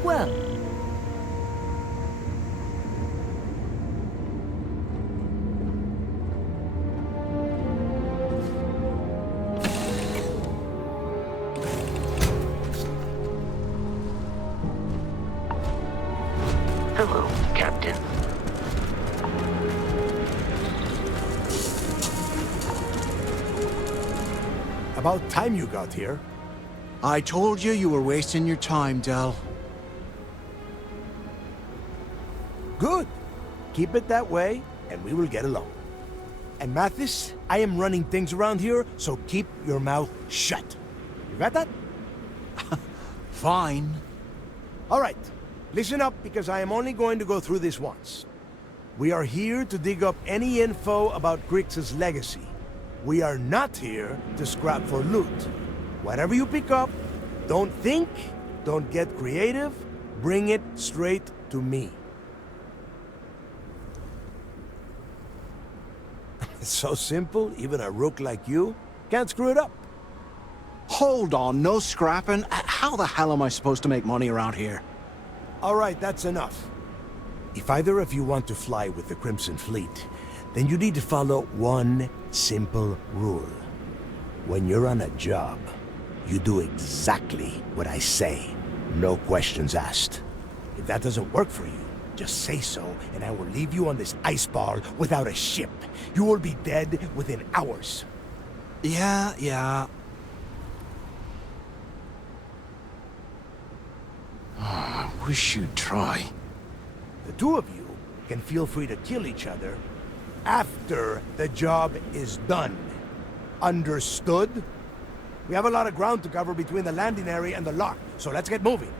look well. Hello, Captain. About time you got here. I told you were wasting your time, Del. Good. Keep it that way, and we will get along. And Mathis, I am running things around here, so keep your mouth shut. You got that? Fine. All right. Listen up, because I am only going to go through this once. We are here to dig up any info about Kryx's legacy. We are not here to scrap for loot. Whatever you pick up, don't think, don't get creative, bring it straight to me. It's so simple, even a rook like you can't screw it up. Hold on, no scrapping. How the hell am I supposed to make money around here? All right, that's enough. If either of you want to fly with the Crimson Fleet, then you need to follow one simple rule. When you're on a job, you do exactly what I say. No questions asked. If that doesn't work for you, just say so, and I will leave you on this ice ball without a ship. You will be dead within hours. Yeah. I wish you'd try. The two of you can feel free to kill each other after the job is done. Understood? We have a lot of ground to cover between the landing area and the lock, so let's get moving.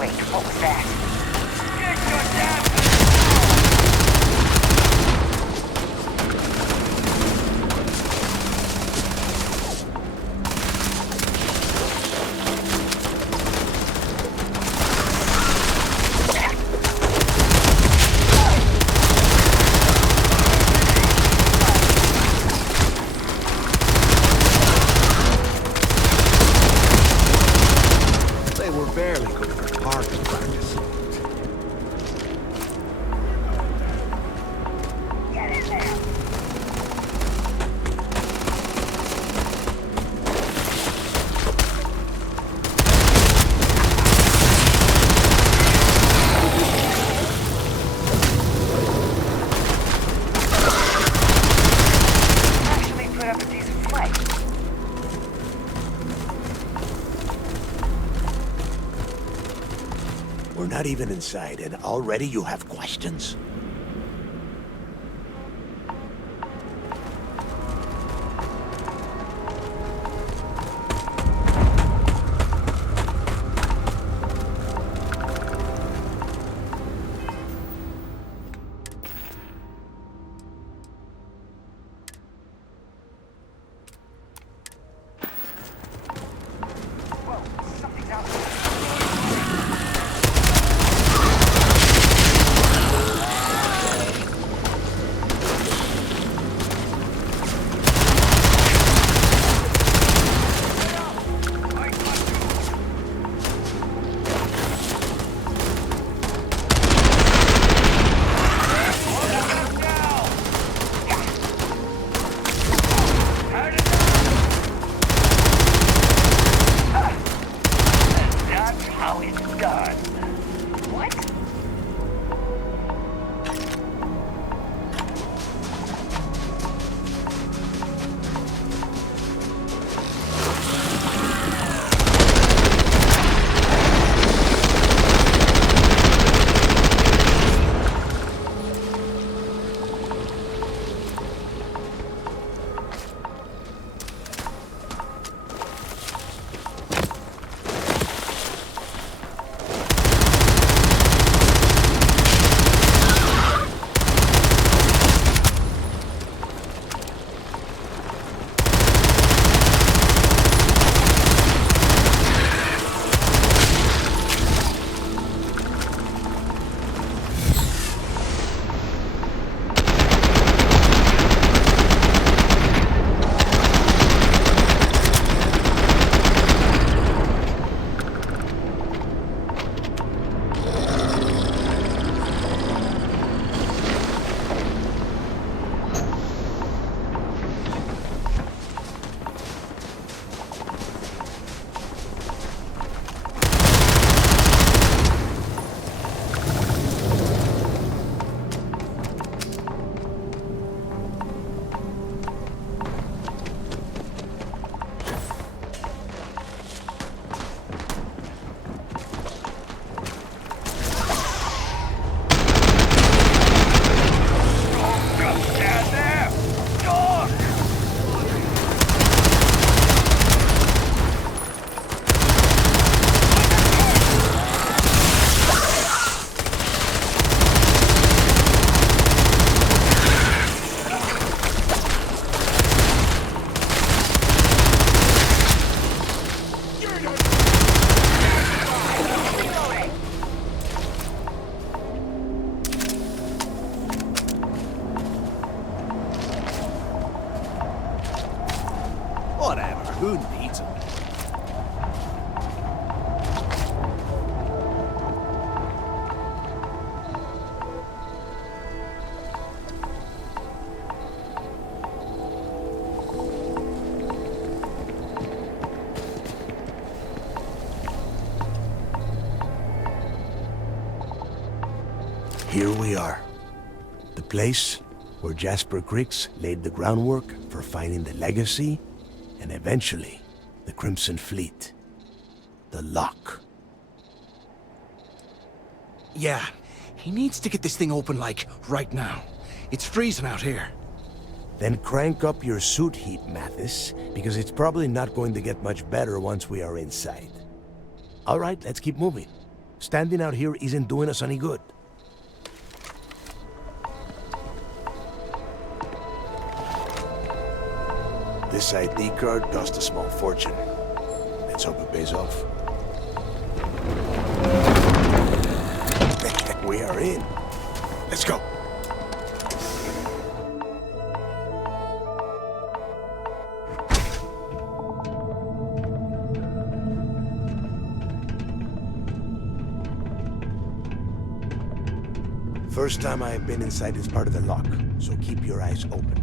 Wait, what was that? Get your damn... They were barely good for target practice. Get in there! Actually put up a decent fight. We're not even inside, and already you have questions? Whoa, something's out there. Here we are. The place where Jasper Kryx laid the groundwork for finding the Legacy, and eventually, the Crimson Fleet. The lock. Yeah, he needs to get this thing open, like, right now. It's freezing out here. Then crank up your suit heat, Mathis, because it's probably not going to get much better once we are inside. All right, let's keep moving. Standing out here isn't doing us any good. This ID card cost a small fortune. Let's hope it pays off. We are in. Let's go. First time I have been inside this part of the lock, so keep your eyes open.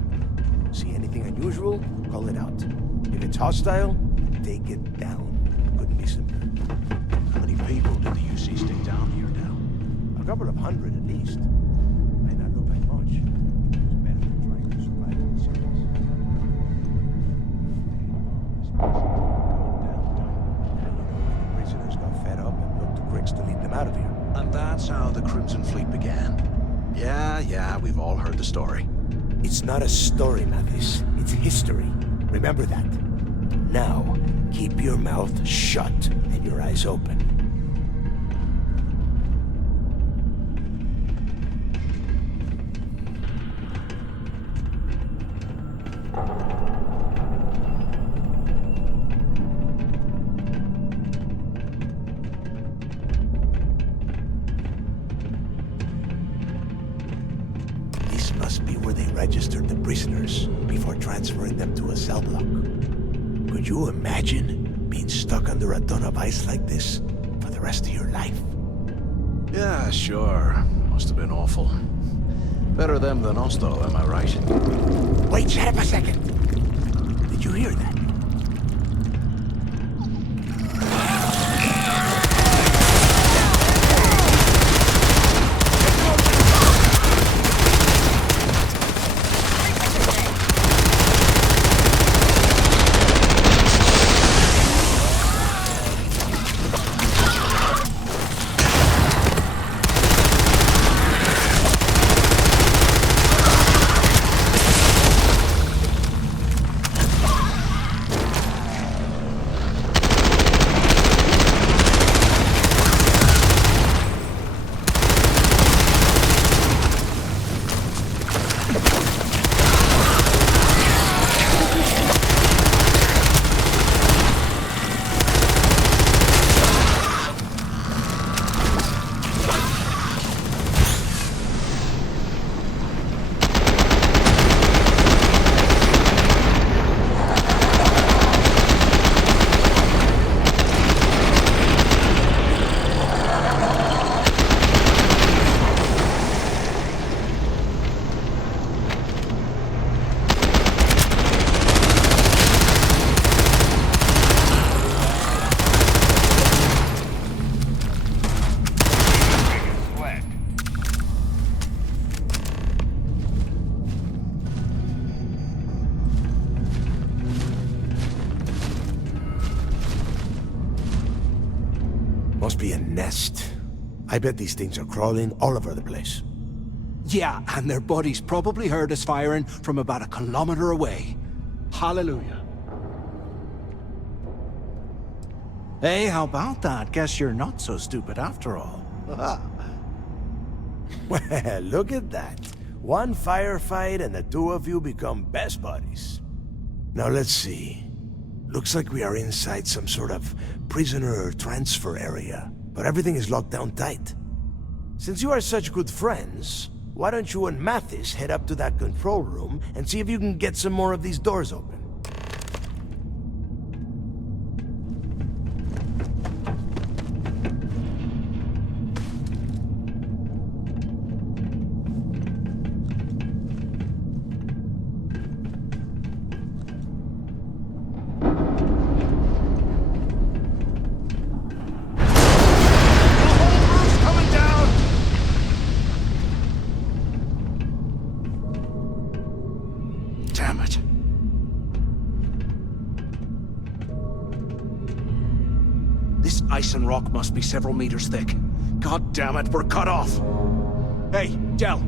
See anything unusual, call it out. If it's hostile, take it down. Couldn't be simpler. How many people did the UC stay down here now? A couple of hundred at least. Might not look like much. It's better than trying to survive in the cities. The prisoners got fed up and looked to Kryx to lead them out of here. And that's how the Crimson Fleet began. Yeah, we've all heard the story. It's not a story, Mathis. It's history. Remember that. Now, keep your mouth shut and your eyes open. This must be where they registered the prisoners before transferring them to a cell block. Could you imagine being stuck under a ton of ice like this for the rest of your life? Yeah, sure. Must have been awful. Better them than us, though, am I right? Wait, shut up a second. Did you hear that? Must be a nest. I bet these things are crawling all over the place. Yeah, and their buddies probably heard us firing from about 1 kilometer away. Hallelujah. Hey, how about that? Guess you're not so stupid after all. Well, look at that. One firefight and the two of you become best buddies. Now let's see. Looks like we are inside some sort of prisoner transfer area, but everything is locked down tight. Since you are such good friends, why don't you and Mathis head up to that control room and see if you can get some more of these doors open? This ice and rock must be several meters thick. God damn it, we're cut off! Hey, Del!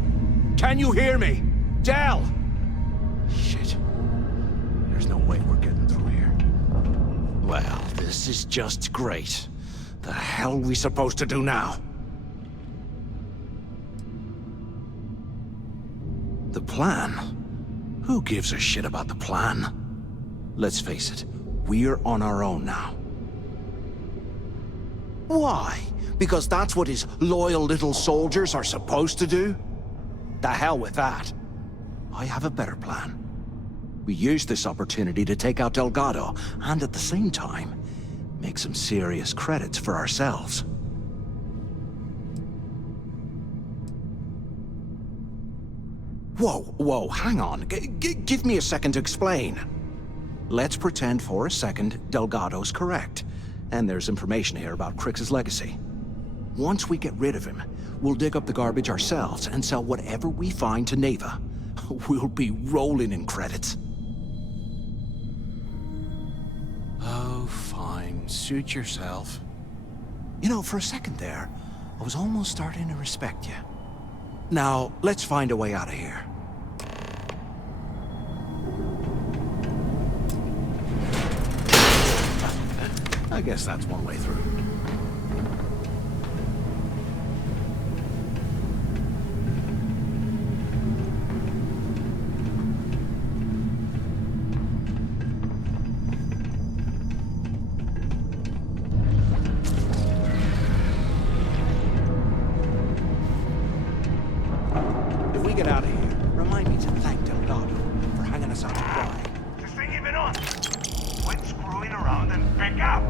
Can you hear me? Del! Shit. There's no way we're getting through here. Well, this is just great. The hell are we supposed to do now? The plan? Who gives a shit about the plan? Let's face it, we're on our own now. Why? Because that's what his loyal little soldiers are supposed to do? The hell with that. I have a better plan. We use this opportunity to take out Delgado, and at the same time, make some serious credits for ourselves. Whoa, hang on. Give me a second to explain. Let's pretend for a second Delgado's correct, and there's information here about Kryx's Legacy. Once we get rid of him, we'll dig up the garbage ourselves and sell whatever we find to Neva. We'll be rolling in credits. Oh, fine. Suit yourself. You know, for a second there, I was almost starting to respect you. Now, let's find a way out of here. I guess that's one way through. If we get out of here, remind me to thank Delgado for hanging us out to dry. This thing even on? Quit screwing around and pick up!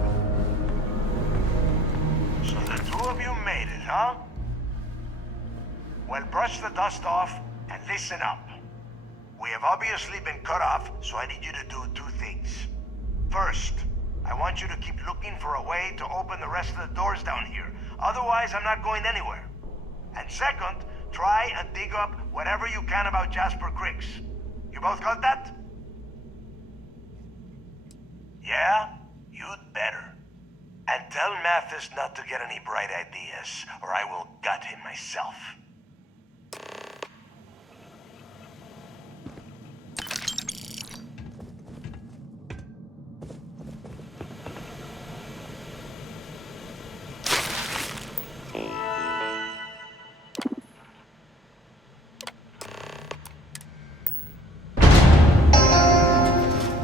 So the two of you made it, huh? Well, brush the dust off and listen up. We have obviously been cut off, so I need you to do two things. First, I want you to keep looking for a way to open the rest of the doors down here. Otherwise, I'm not going anywhere. And second, try and dig up whatever you can about Jasper Kryx. You both got that? Yeah? You'd better. And tell Mathis not to get any bright ideas, or I will gut him myself.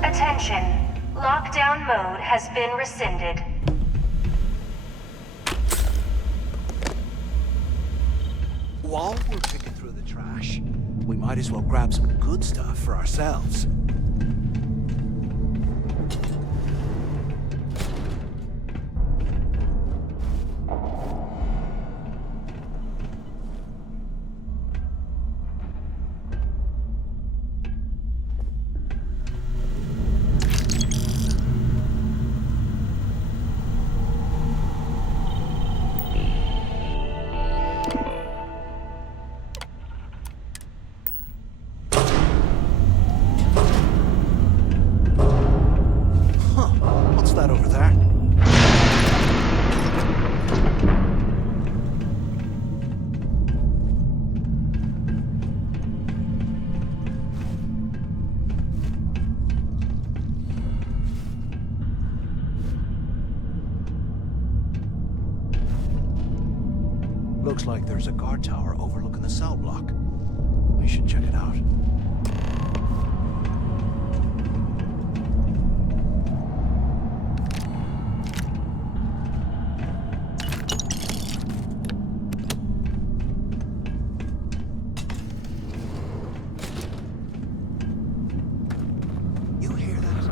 Attention. Lockdown mode has been rescinded. While we're picking through the trash, we might as well grab some good stuff for ourselves. Looks like there's a guard tower overlooking the cell block. We should check it out. You hear that?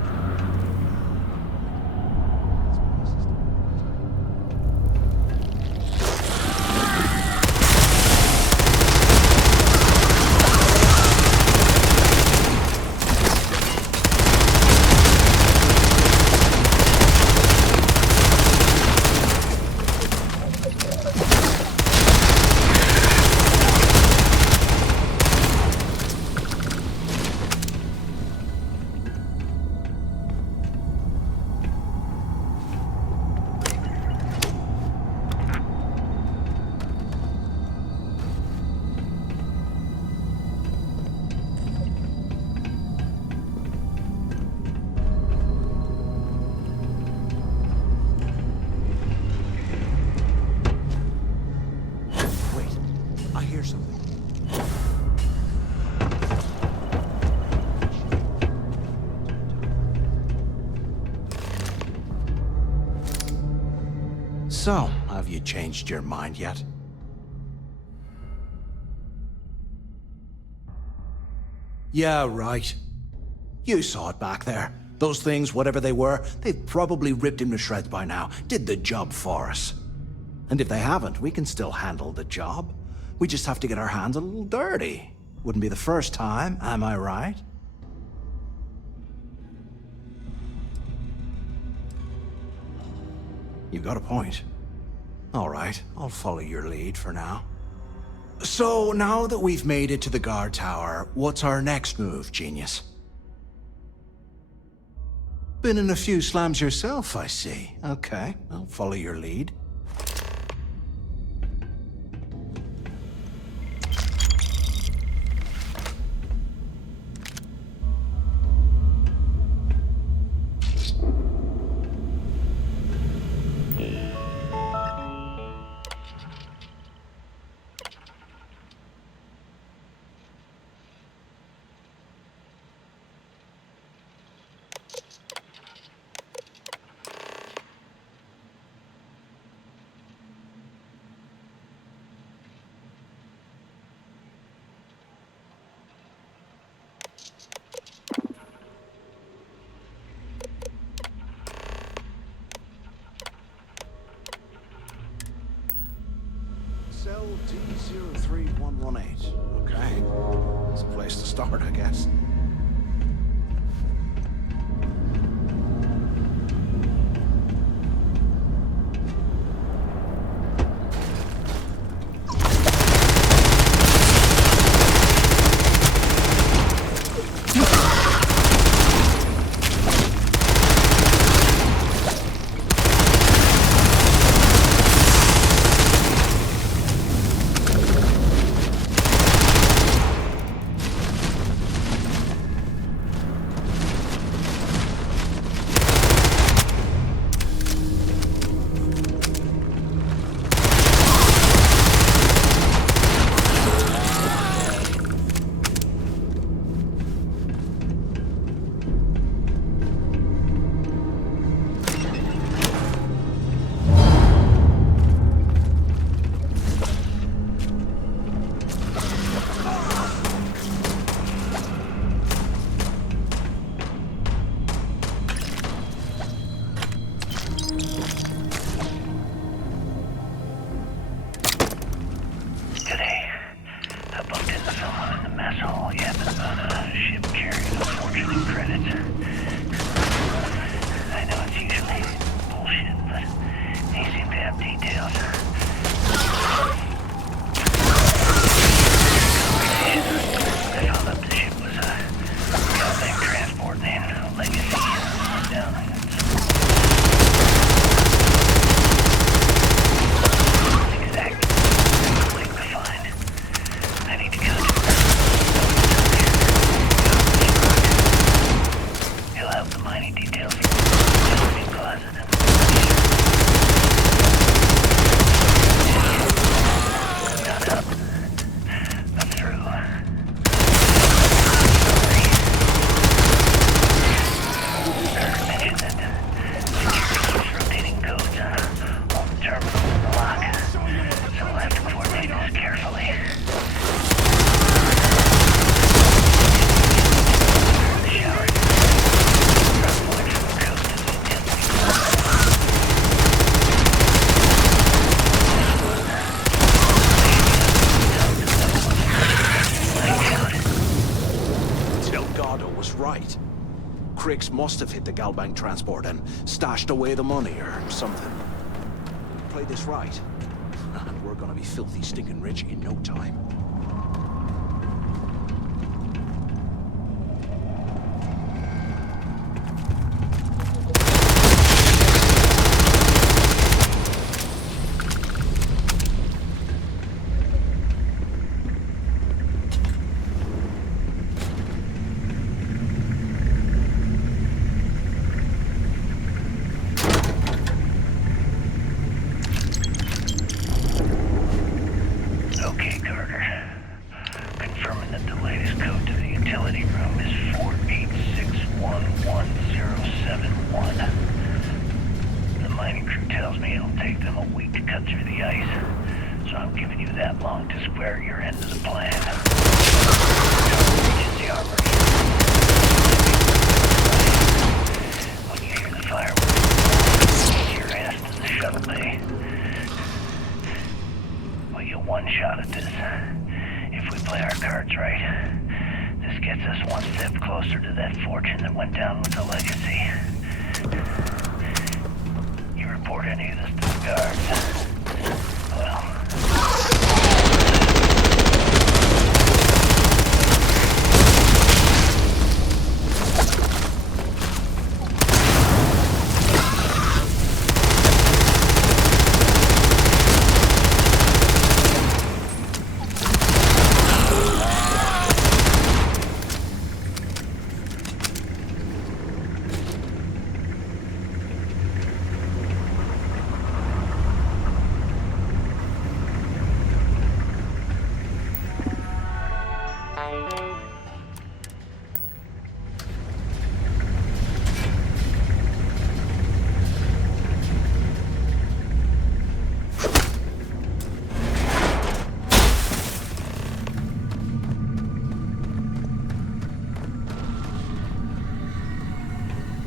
So, have you changed your mind yet? Yeah, right. You saw it back there. Those things, whatever they were, they've probably ripped him to shreds by now. Did the job for us. And if they haven't, we can still handle the job. We just have to get our hands a little dirty. Wouldn't be the first time, am I right? You got a point. All right, I'll follow your lead for now. So, now that we've made it to the guard tower, what's our next move, genius? Been in a few slams yourself, I see. Okay, I'll follow your lead. Cell D03118. Okay. That's a place to start, I guess. Delgado was right. Kryx must have hit the Galbank transport and stashed away the money or something. Play this right, and we're gonna be filthy stinking rich in no time. Okay, Carter. mining crew tells me it'll take them a week to cut through the ice. So I'm giving you that long to square your end of the plan. Reaches the armory. When you hear the fireworks, get your ass to the shuttle bay. We'll get one shot at this. If we play our cards right, this gets us one step closer to that fortune that went down with the Legacy. You report any of this to the guards, well...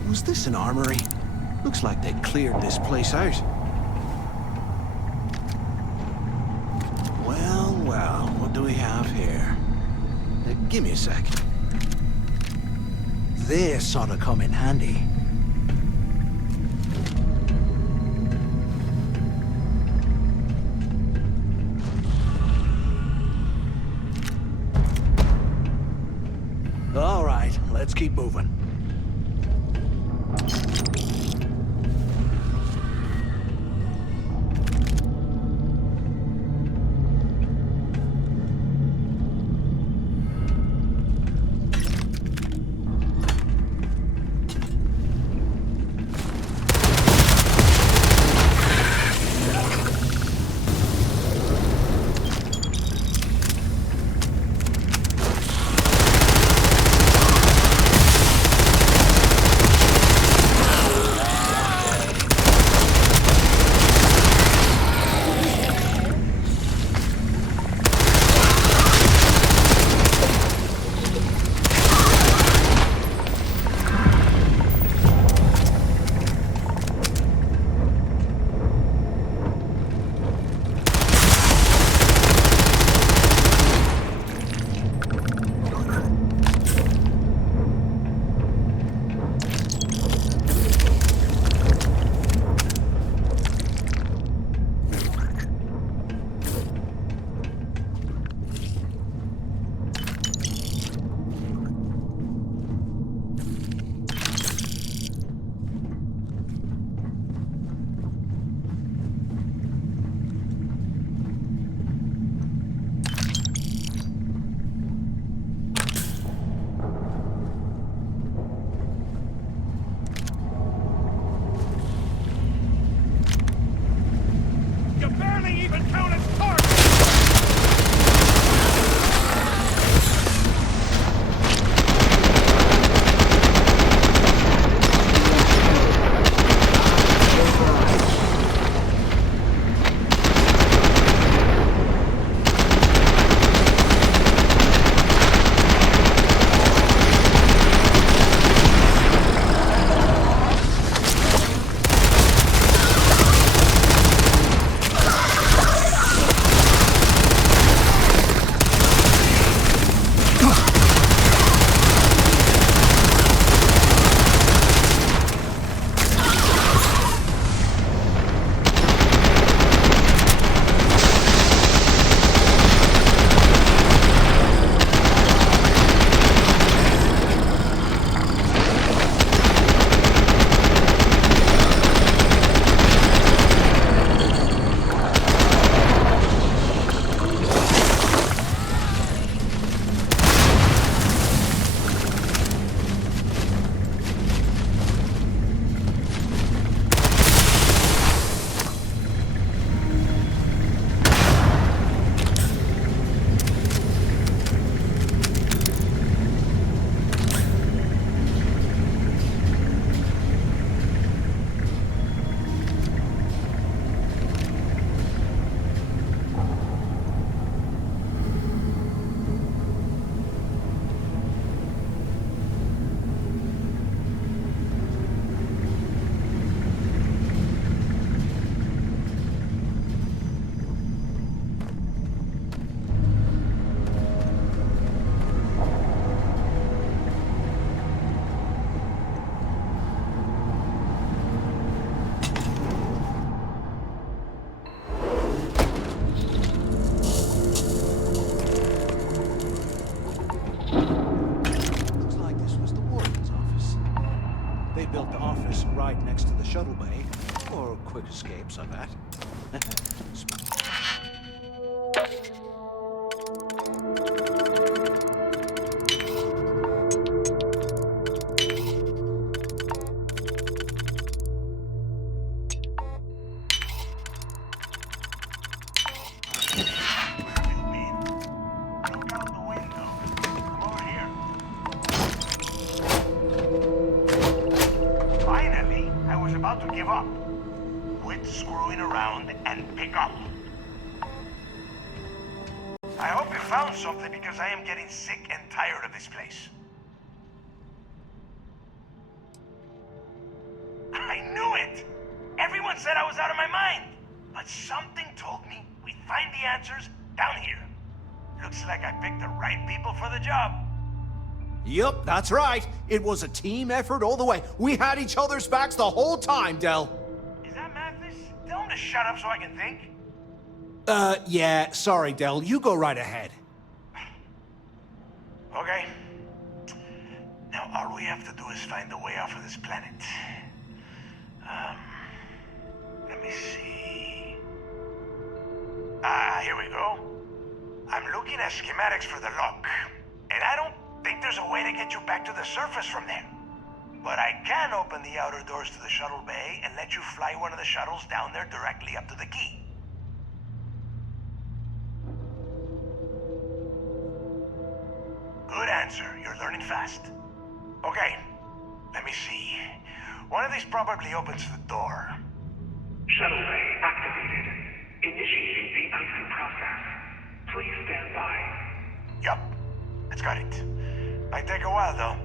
Was this an armory? Looks like they cleared this place out. Well, well, what do we have here? Give me a sec. This ought to come in handy. All right, let's keep moving. quick escapes, I bet. Look out the window. Come over here. Finally, I was about to give up. Quit screwing around and pick up. I hope you found something because I am getting sick and tired of this place. I knew it! Everyone said I was out of my mind. But something told me we'd find the answers down here. Looks like I picked the right people for the job. Yup, that's right. It was a team effort all the way. We had each other's backs the whole time, Del. Is that Mathis? Tell him to shut up so I can think. Yeah, sorry, Del. You go right ahead. Okay. Now all we have to do is find a way off of this planet. Let me see. Here we go. I'm looking at schematics for the lock, and I don't think there's a way to get you back to the surface from there. But I can open the outer doors to the shuttle bay and let you fly one of the shuttles down there directly up to the key. Good answer. You're learning fast. Okay, let me see. One of these probably opens the door. Shuttle bay activated. Initiating the icing process. Please stand by. Yup, it's got it. Might take a while though.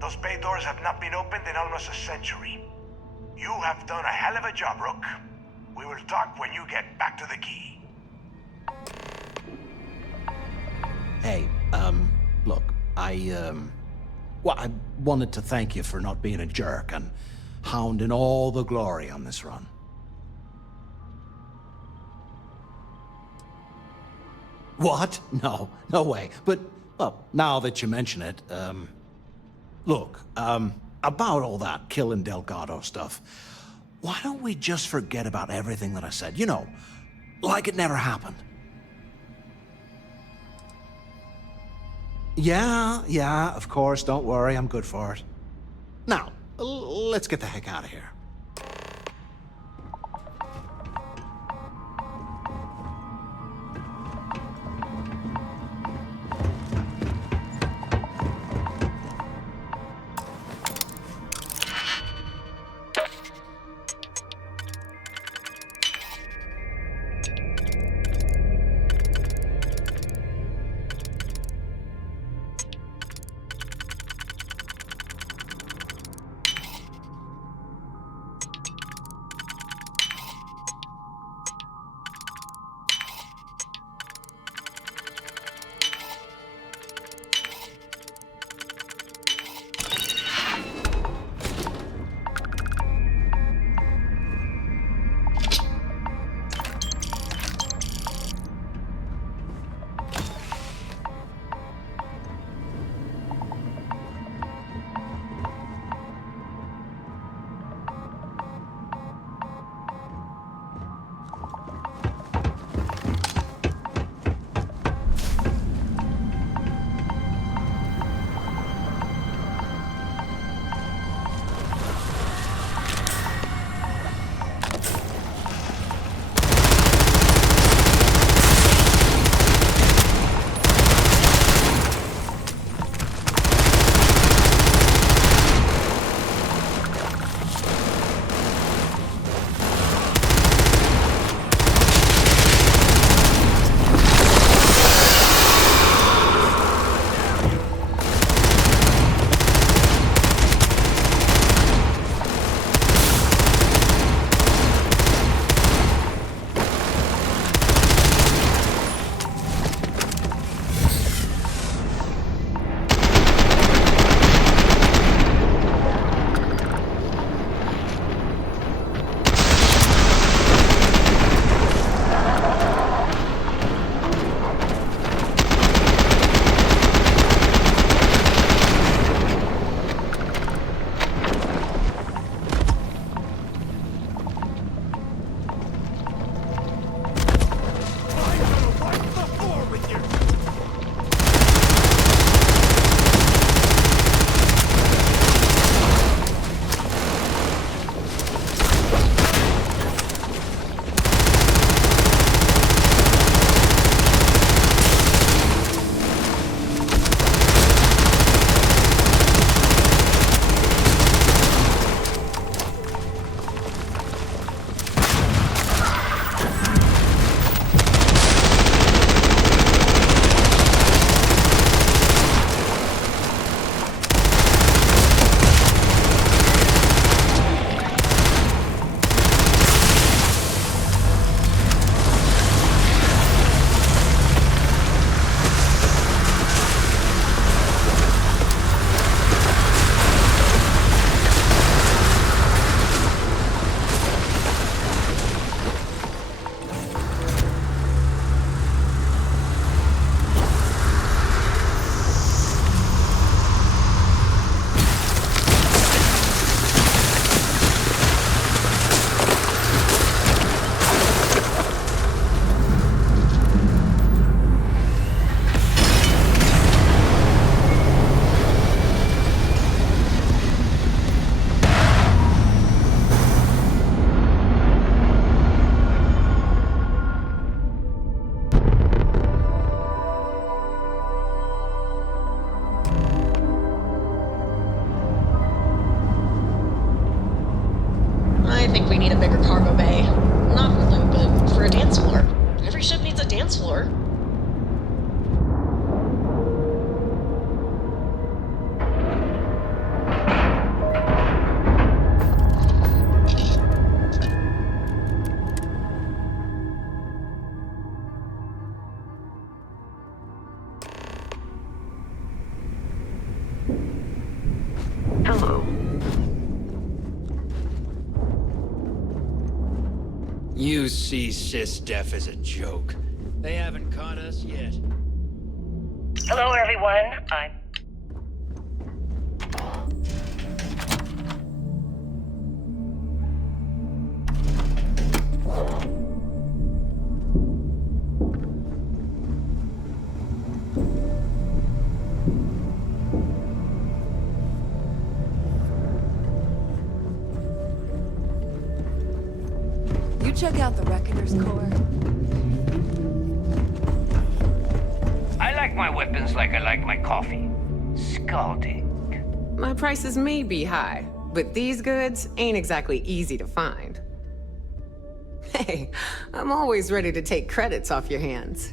Those bay doors have not been opened in almost a century. You have done a hell of a job, Rook. We will talk when you get back to the key. Hey, look, well, I wanted to thank you for not being a jerk and hounding all the glory on this run. What? No, no way. But, well, now that you mention it, look, about all that killing Delgado stuff, why don't we just forget about everything that I said? You know, like it never happened. Yeah, of course, don't worry, I'm good for it. Now, let's get the heck out of here. You see sys-def as a joke. They haven't caught us yet. Hello, everyone. I'm... You check out the Reckoner's Core. I like my weapons like I like my coffee. Scalding. My prices may be high, but these goods ain't exactly easy to find. Hey, I'm always ready to take credits off your hands.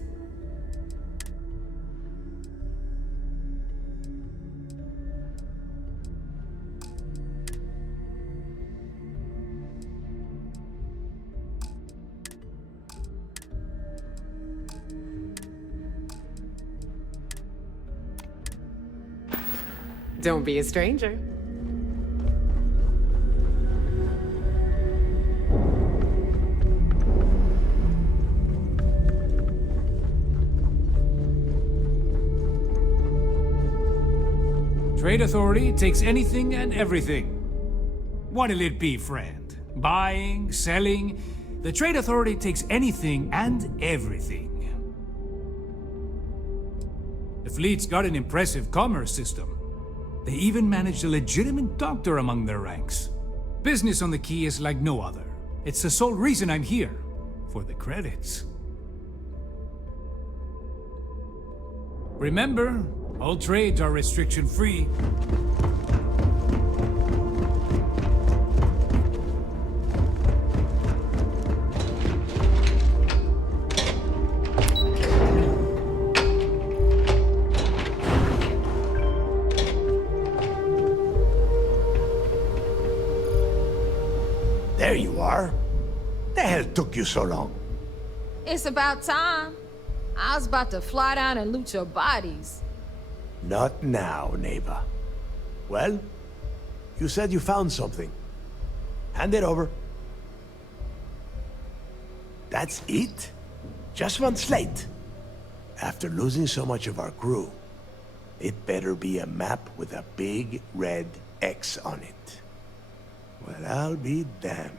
Don't be a stranger. Trade Authority takes anything and everything. What'll it be, friend? Buying, selling? The Trade Authority takes anything and everything. The fleet's got an impressive commerce system. They even managed a legitimate doctor among their ranks. Business on the Key is like no other. It's the sole reason I'm here, for the credits. Remember, all trades are restriction-free. There you are. The hell took you so long? It's about time. I was about to fly down and loot your bodies. Not now, neighbor. Well, you said you found something. Hand it over. That's it? Just one slate? After losing so much of our crew, it better be a map with a big red X on it. Well, I'll be damned.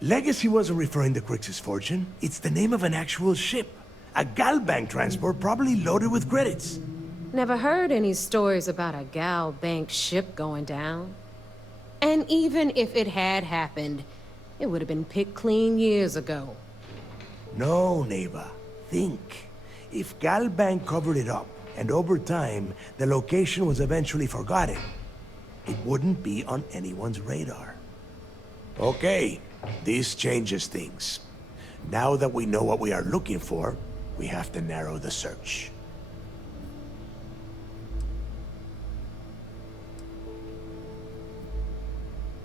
Legacy wasn't referring to Kryx's fortune. It's the name of an actual ship. A Galbank transport probably loaded with credits. Never heard any stories about a Gal Bank ship going down. And even if it had happened, it would have been picked clean years ago. No, neighbor. Think. If Galbank covered it up, and over time, the location was eventually forgotten, it wouldn't be on anyone's radar. Okay, this changes things. Now that we know what we are looking for, we have to narrow the search.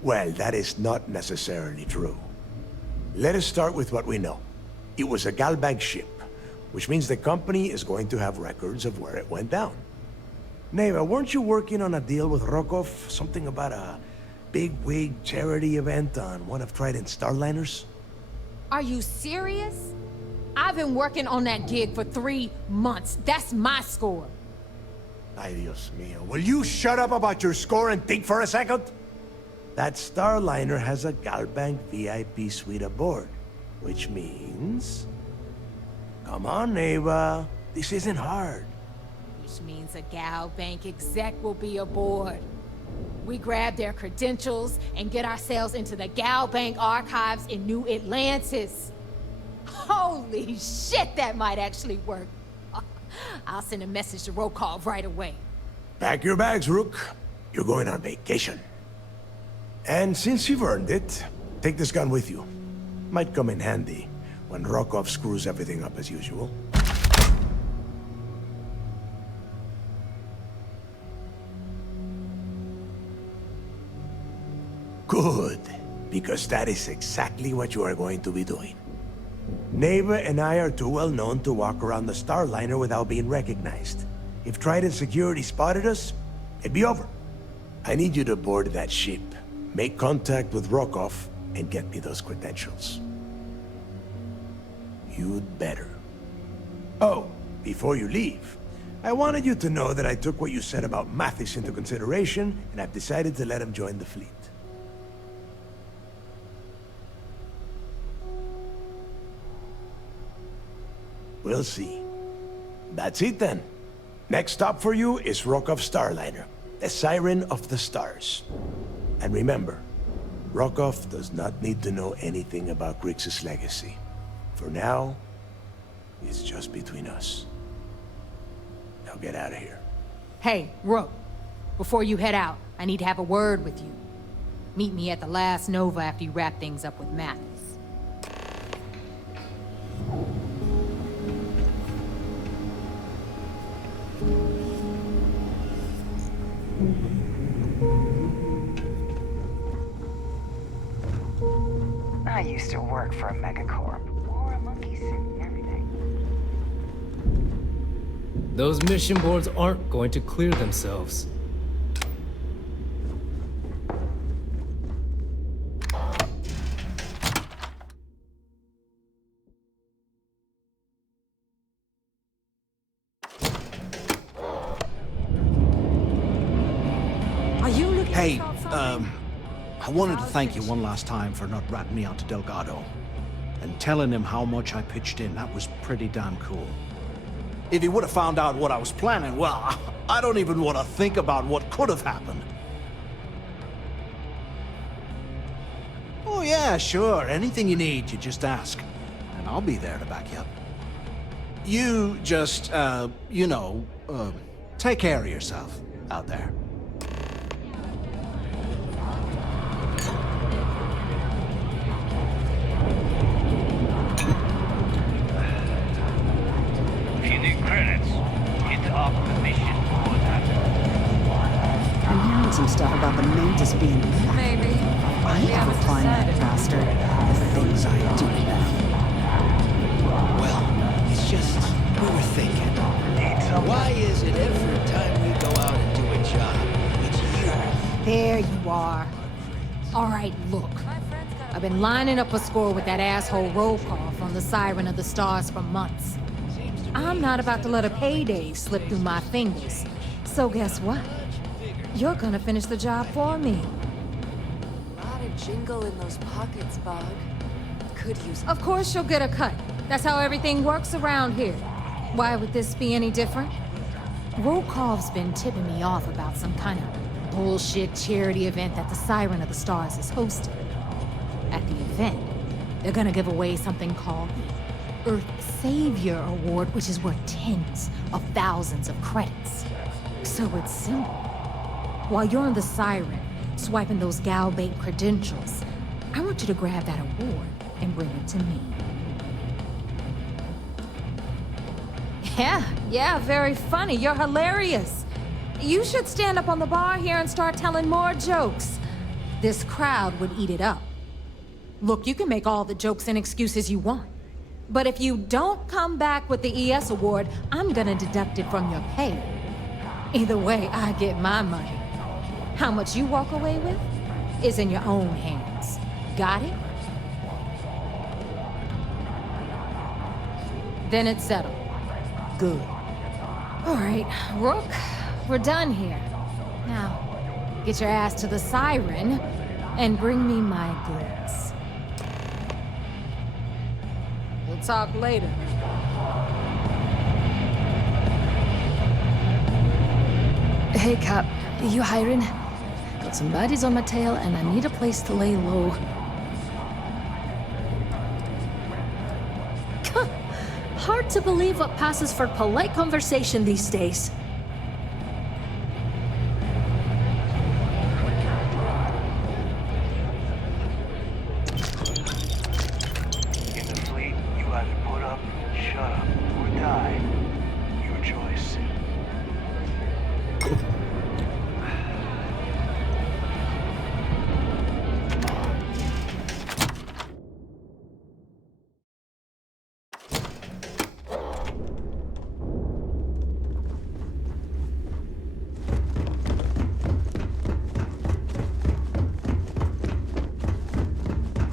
Well, that is not necessarily true. Let us start with what we know. It was a Galbank ship, which means the company is going to have records of where it went down. Neva, weren't you working on a deal with Rokov? Something about a big-wig charity event on one of Trident's Starliners? Are you serious? I've been working on that gig for 3 months. That's my score. Ay, Dios mío. Will you shut up about your score and think for a second? That Starliner has a Galbank VIP suite aboard, which means... Come on, Neva. This isn't hard. Which means a Gal Bank exec will be aboard. We grab their credentials and get ourselves into the Gal Bank archives in New Atlantis. Holy shit, that might actually work. I'll send a message to Rokov right away. Pack your bags, Rook. You're going on vacation. And since you've earned it, take this gun with you. Might come in handy when Rokov screws everything up as usual. Good, because that is exactly what you are going to be doing. Neva and I are too well known to walk around the Starliner without being recognized. If Trident Security spotted us, it'd be over. I need you to board that ship, make contact with Rokov, and get me those credentials. You'd better. Oh, before you leave, I wanted you to know that I took what you said about Mathis into consideration, and I've decided to let him join the fleet. We'll see. That's it then. Next stop for you is Rokov Starliner, the Siren of the Stars. And remember, Rokov does not need to know anything about Kryx's legacy. For now, it's just between us. Now get out of here. Hey, Rook. Before you head out, I need to have a word with you. Meet me at the last Nova after you wrap things up with Mathis. I used to work for a megacorp. Wore a monkey suit and everything. Those mission boards aren't going to clear themselves. Are you looking Hey, to start something? I wanted to thank you one last time for not ratting me out to Delgado. And telling him how much I pitched in. That was pretty damn cool. If he would have found out what I was planning, well, I don't even want to think about what could have happened. Oh yeah, sure. Anything you need, you just ask. And I'll be there to back you up. You just, take care of yourself out there. If you need credits, hit up the mission board. I'm hearing some stuff about the Mantis being back. Maybe. I have to find that bastard. The things I do now. Well, it's just, we were thinking. Why is it every time we go out and do a job, it's you? There you are. All right, look. I've been lining up a score with that asshole Rokov on the Siren of the Stars for months. I'm not about to let a payday slip through my fingers. So guess what? You're gonna finish the job for me. A lot of jingle in those pockets, Bog. Could use. Of course you'll get a cut. That's how everything works around here. Why would this be any different? Rokov's been tipping me off about some kind of bullshit charity event that the Siren of the Stars is hosting. At the event, they're gonna give away something called the Earth Savior Award, which is worth tens of thousands of credits. So it's simple. While you're on the Siren, swiping those gal bait credentials, I want you to grab that award and bring it to me. Yeah, very funny. You're hilarious. You should stand up on the bar here and start telling more jokes. This crowd would eat it up. Look, you can make all the jokes and excuses you want. But if you don't come back with the ES award, I'm gonna deduct it from your pay. Either way, I get my money. How much you walk away with is in your own hands. Got it? Then it's settled. Good. All right, Rook, we're done here. Now, get your ass to the Siren and bring me my goods. We'll talk later. Hey, Cap. You hiring? Got some baddies on my tail, and I need a place to lay low. Hard to believe what passes for polite conversation these days. In the fleet, you either put up, shut up, or die. Your choice.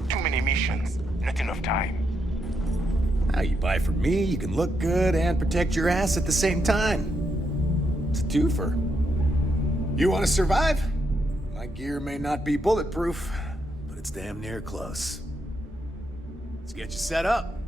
Too many missions, not enough time. Now you buy from me, you can look good and protect your ass at the same time. It's a twofer. You want to survive? My gear may not be bulletproof, but it's damn near close. Let's get you set up.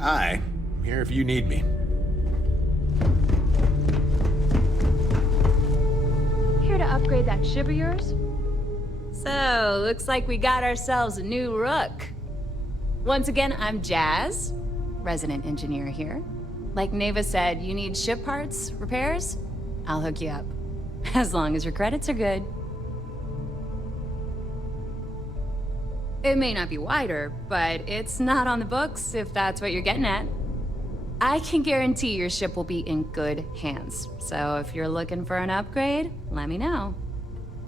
Hi, I'm here if you need me. Here to upgrade that ship of yours? So, looks like we got ourselves a new rook. Once again, I'm Jazz, resident engineer here. Like Neva said, you need ship parts, repairs? I'll hook you up. As long as your credits are good. It may not be wider, but it's not on the books, if that's what you're getting at. I can guarantee your ship will be in good hands. So if you're looking for an upgrade, let me know.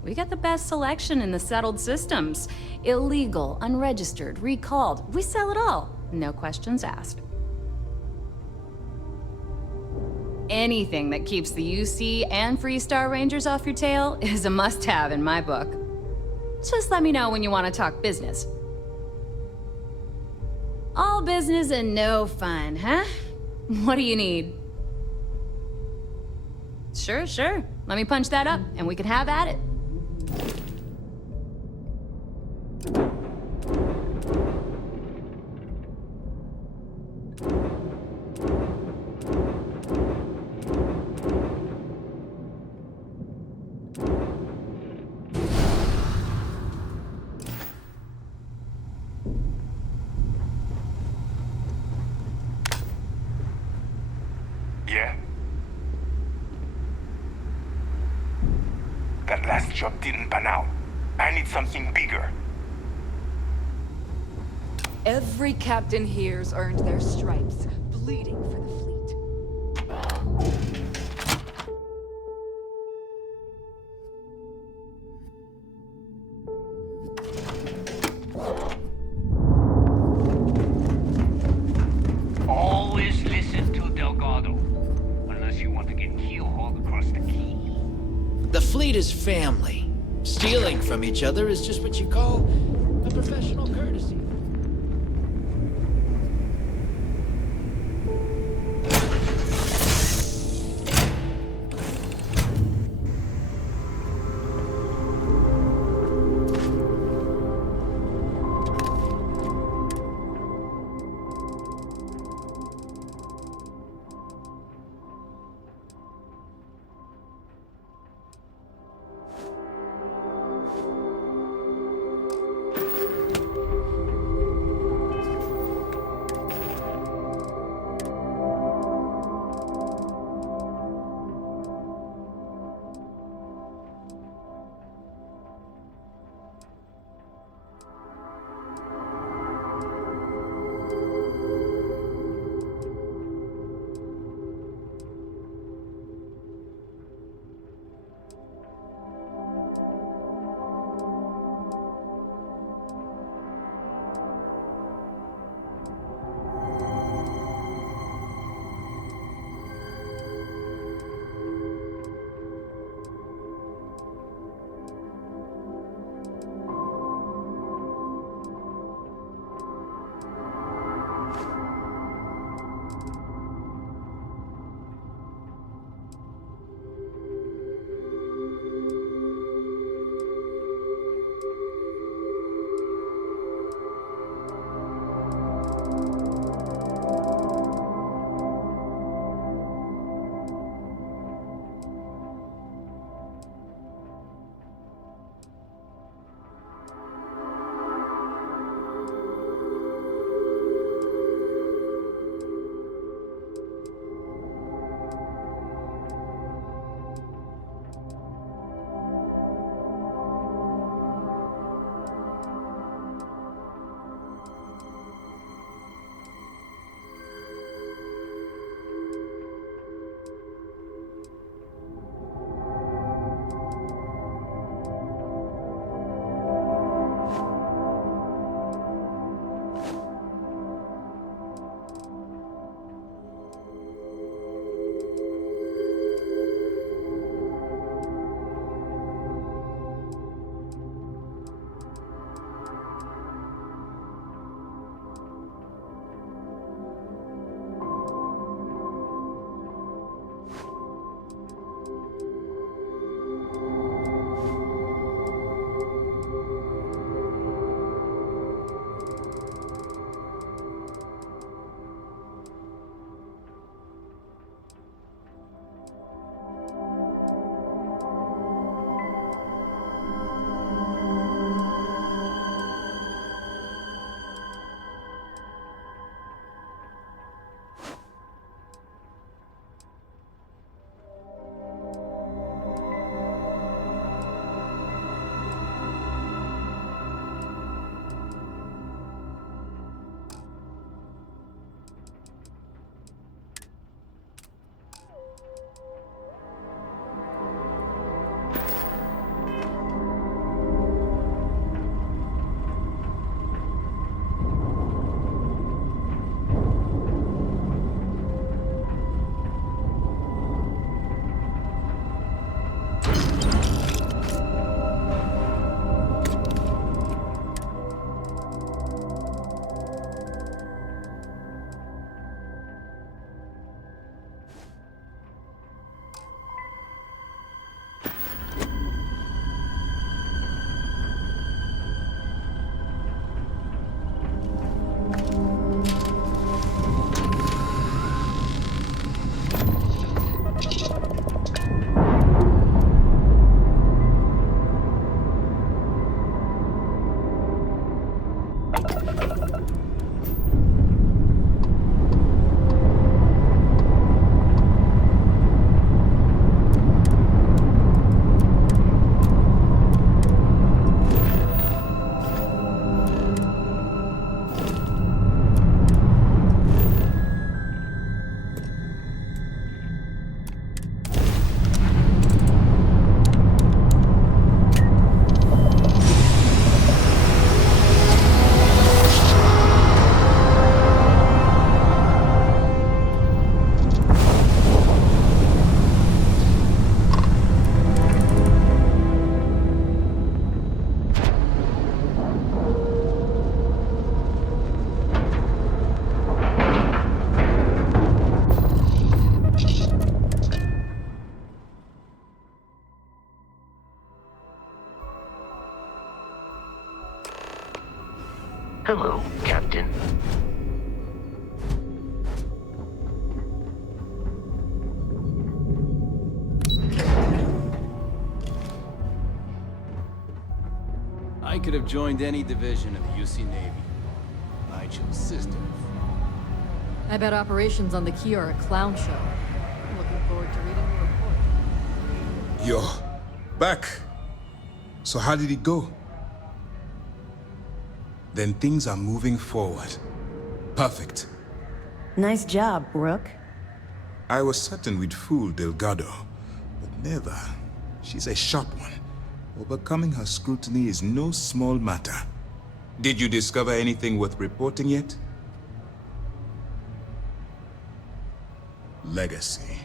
We got the best selection in the settled systems. Illegal, unregistered, recalled. We sell it all. No questions asked. Anything that keeps the UC and Freestar Rangers off your tail is a must-have in my book. Just let me know when you want to talk business. All business and no fun, huh? What do you need? Sure. Let me punch that up, and we can have at it. Yeah? That last job didn't pan out. I need something bigger. Every captain here's earned their stripes, bleeding for the fleet. Always listen to Delgado, unless you want to get keel-hauled across the key. The fleet is family. Stealing from each other is just what you call a professional courtesy. Hello, Captain. I could have joined any division of the UC Navy. I chose systems. I bet operations on the Key are a clown show. I'm looking forward to reading the report. Yo, back. So how did it go? Then things are moving forward. Perfect. Nice job, Rook. I was certain we'd fool Delgado, but never. She's a sharp one. Overcoming her scrutiny is no small matter. Did you discover anything worth reporting yet? Legacy.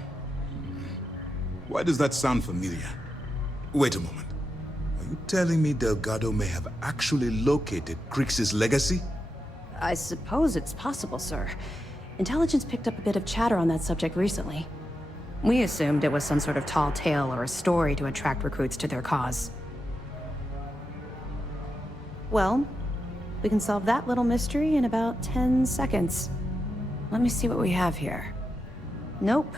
Why does that sound familiar? Wait a moment. Are you telling me Delgado may have actually located Kryx's legacy? I suppose it's possible, sir. Intelligence picked up a bit of chatter on that subject recently. We assumed it was some sort of tall tale or a story to attract recruits to their cause. Well, we can solve that little mystery in about 10 seconds. Let me see what we have here. Nope.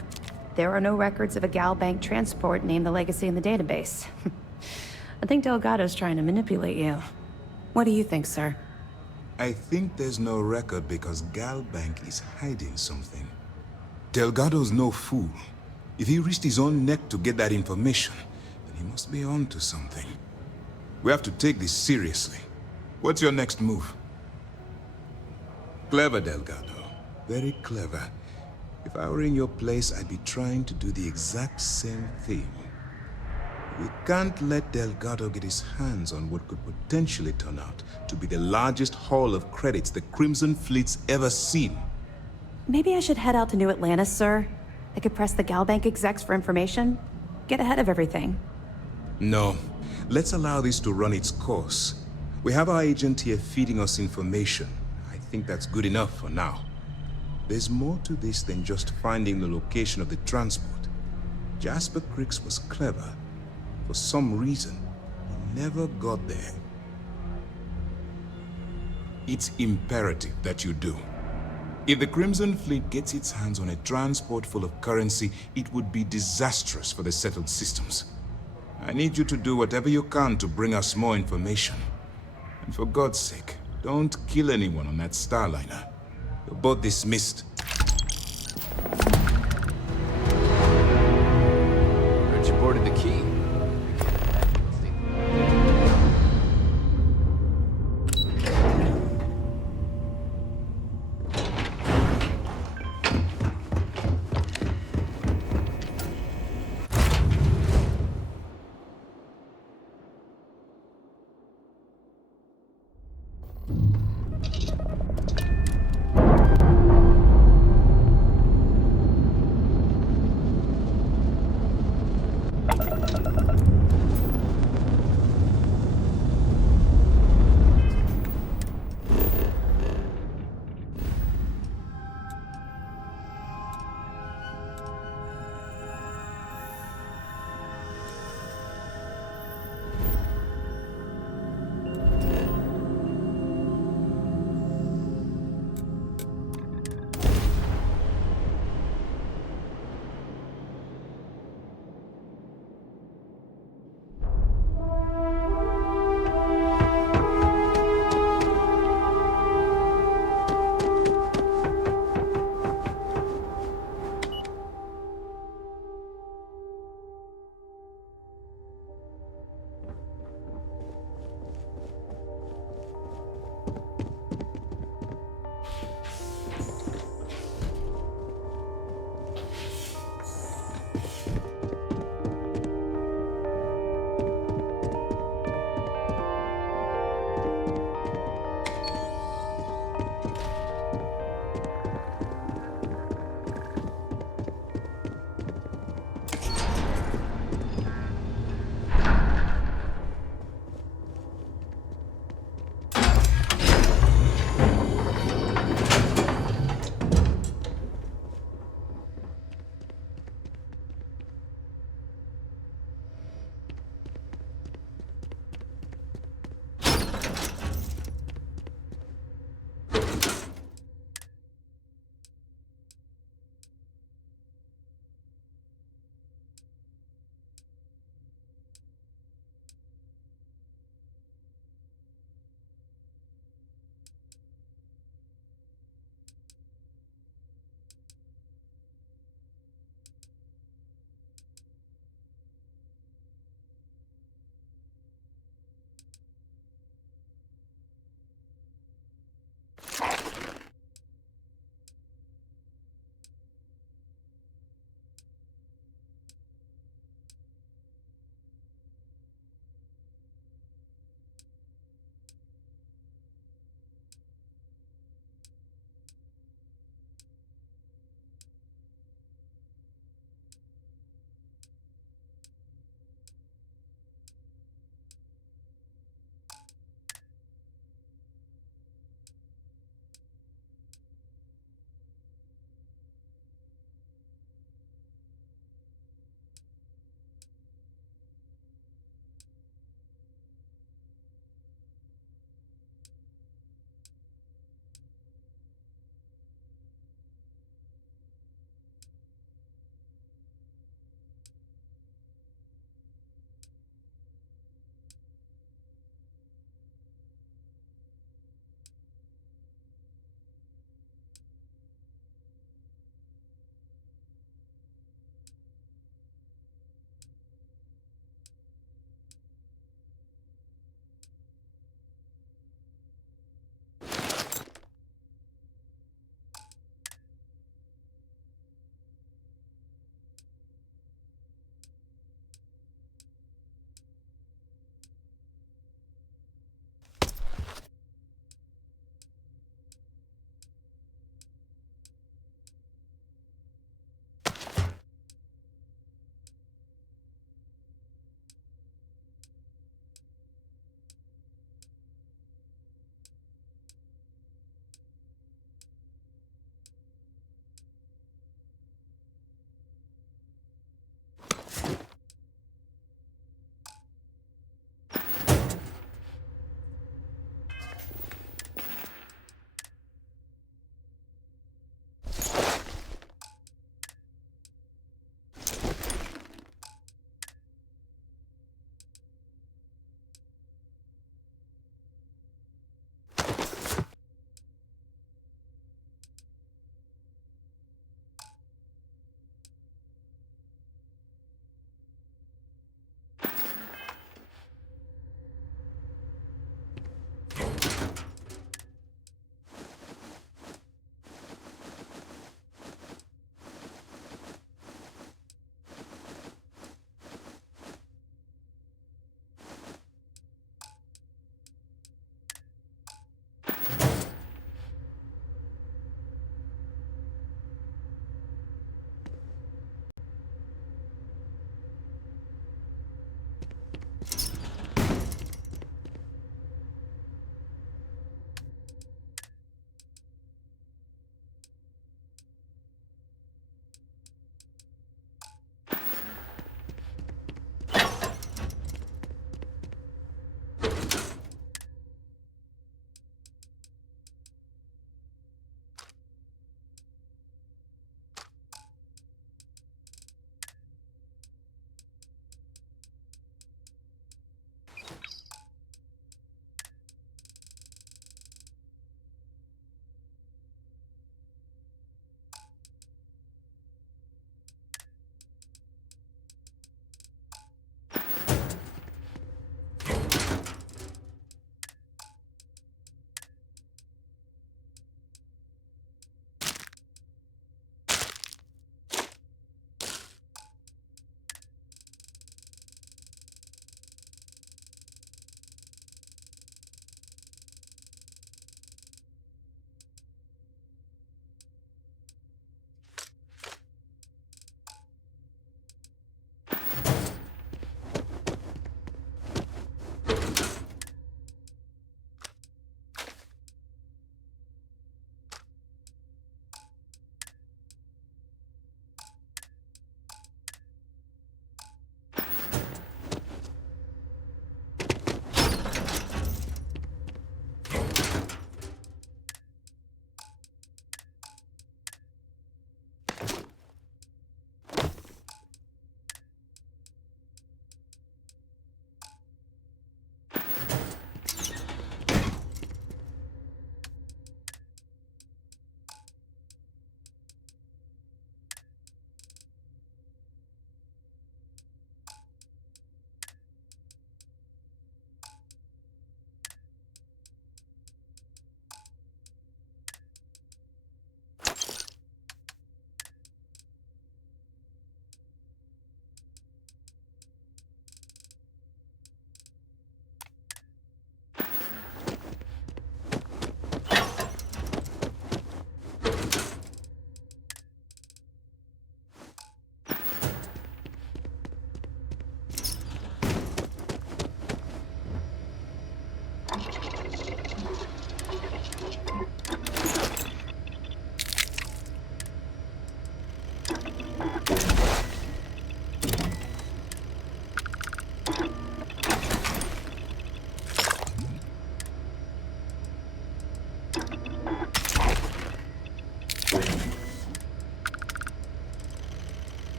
There are no records of a Gal Bank transport named the Legacy in the database. I think Delgado's trying to manipulate you. What do you think, sir? I think there's no record because Gal Bank is hiding something. Delgado's no fool. If he risked his own neck to get that information, then he must be on to something. We have to take this seriously. What's your next move? Clever, Delgado. Very clever. If I were in your place, I'd be trying to do the exact same thing. We can't let Delgado get his hands on what could potentially turn out to be the largest haul of credits the Crimson Fleet's ever seen. Maybe I should head out to New Atlantis, sir. I could press the Gal Bank execs for information. Get ahead of everything. No. Let's allow this to run its course. We have our agent here feeding us information. I think that's good enough for now. There's more to this than just finding the location of the transport. Jasper Kryx was clever. For some reason, he never got there. It's imperative that you do. If the Crimson Fleet gets its hands on a transport full of currency, it would be disastrous for the settled systems. I need you to do whatever you can to bring us more information. And for God's sake, don't kill anyone on that Starliner. You're both dismissed. Heard you boarded the Key.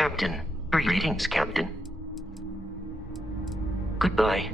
Captain. Greetings, Captain. Goodbye.